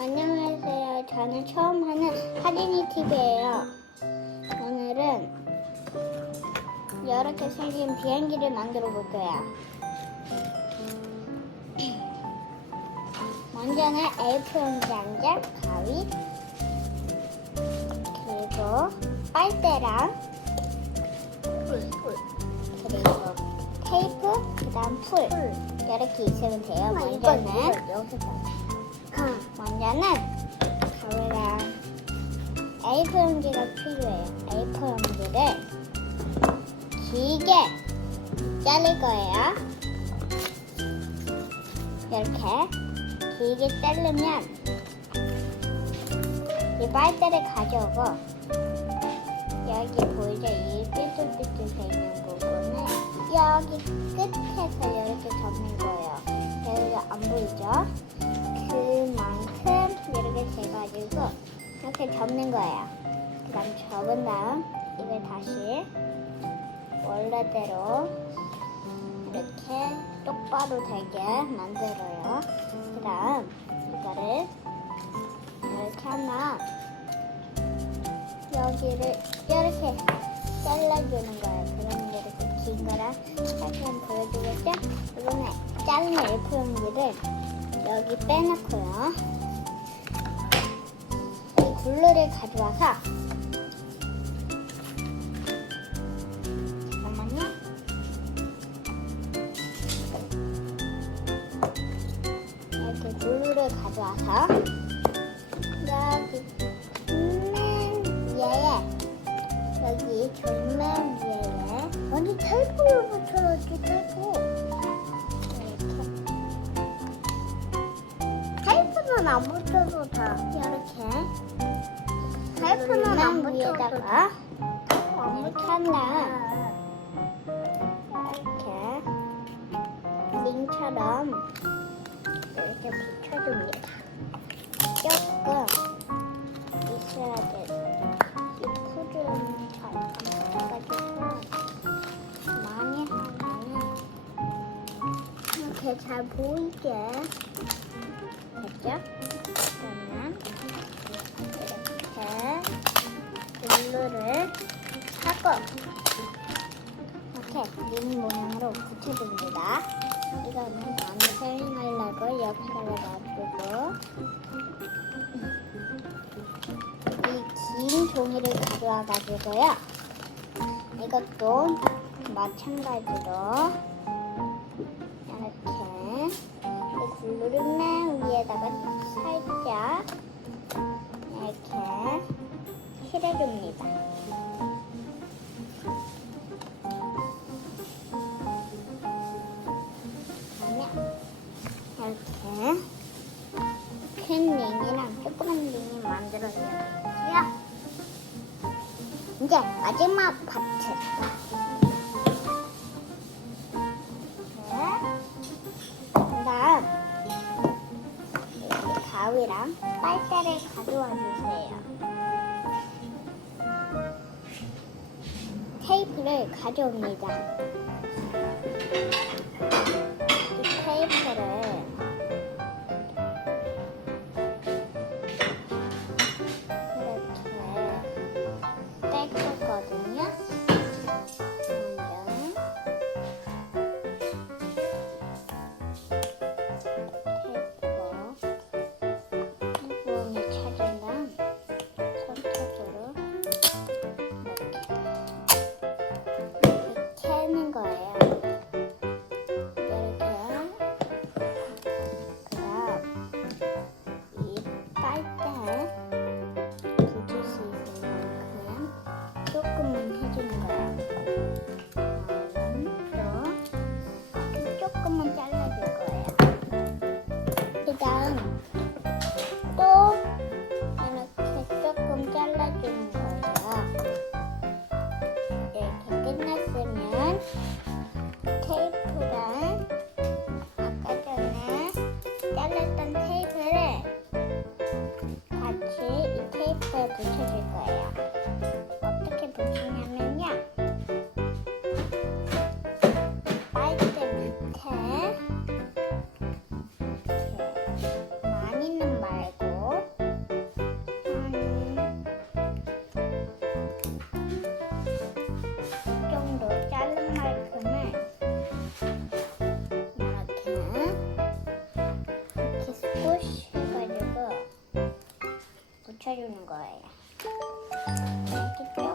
안녕하세요. 저는 처음 하는 하린이 TV예요. 오늘은 이렇게 생긴 비행기를 만들어 볼 거야. 먼저는 A4 용지 한 장, 가위, 그리고 빨대랑 그리고 테이프, 그다음 풀 이렇게 있으면 돼요. 먼저는 가위랑 A4 용지가 필요해요. A4 용지를 길게 자를 거예요. 이렇게 길게 자르면 이 빨대를 가져오고 여기 보이죠? 이 삐뚤삐뚤 돼 있는 부분을 여기 끝에서 이렇게 접는 거예요. 여기가 안 보이죠? 그만큼 이렇게 재가지고 이렇게 접는 거예요. 그 다음 접은 다음 이걸 다시 원래대로 이렇게 똑바로 되게 만들어요. 그 다음 이거를 이렇게 하면 여기를 이렇게 잘라주는 거예요. 그러면 이렇게 긴 거랑 살짝 보여주겠죠? 이번에 자른 A4 용지를 여기 빼놓고요. 이 글루를 가져와서 잠깐만요. 이렇게 글루를 가져와서 여기 맨 위에 여기 맨 위에 아니 테이프를 붙여야지. 테이프는 안 붙여도 다 이렇게 테이프는 안 붙여다가 이렇게 한 다음 이렇게 링처럼 이렇게 붙여줍니다. 조금 있어야 돼. 이 풀은 잘안 붙어가지고 많이 하면 이렇게 잘 보이게 됐죠? 그러면 이렇게 글루를 하고 이렇게 링 모양으로 붙여줍니다. 이거는 많이 설명하려고 옆에다가 놔두고 이 긴 종이를 가져와가지고요. 이것도 마찬가지로 이렇게 이 글루를 맨 위에다가 살짝 이렇게 칠해줍니다. 그러면 이렇게 큰 링이랑 조그만 링이 만들어져요. 이제 마지막 파트. 그다음 이렇게 가위랑 빨대를 가져와 주세요. 테이프를 가져옵니다. 이 테이프를 거든요. 테이프로 부분을 찾은 다음 손톱으로 이렇게 캐는 거예요. 이렇게 맞춰주는 거예요. 이렇게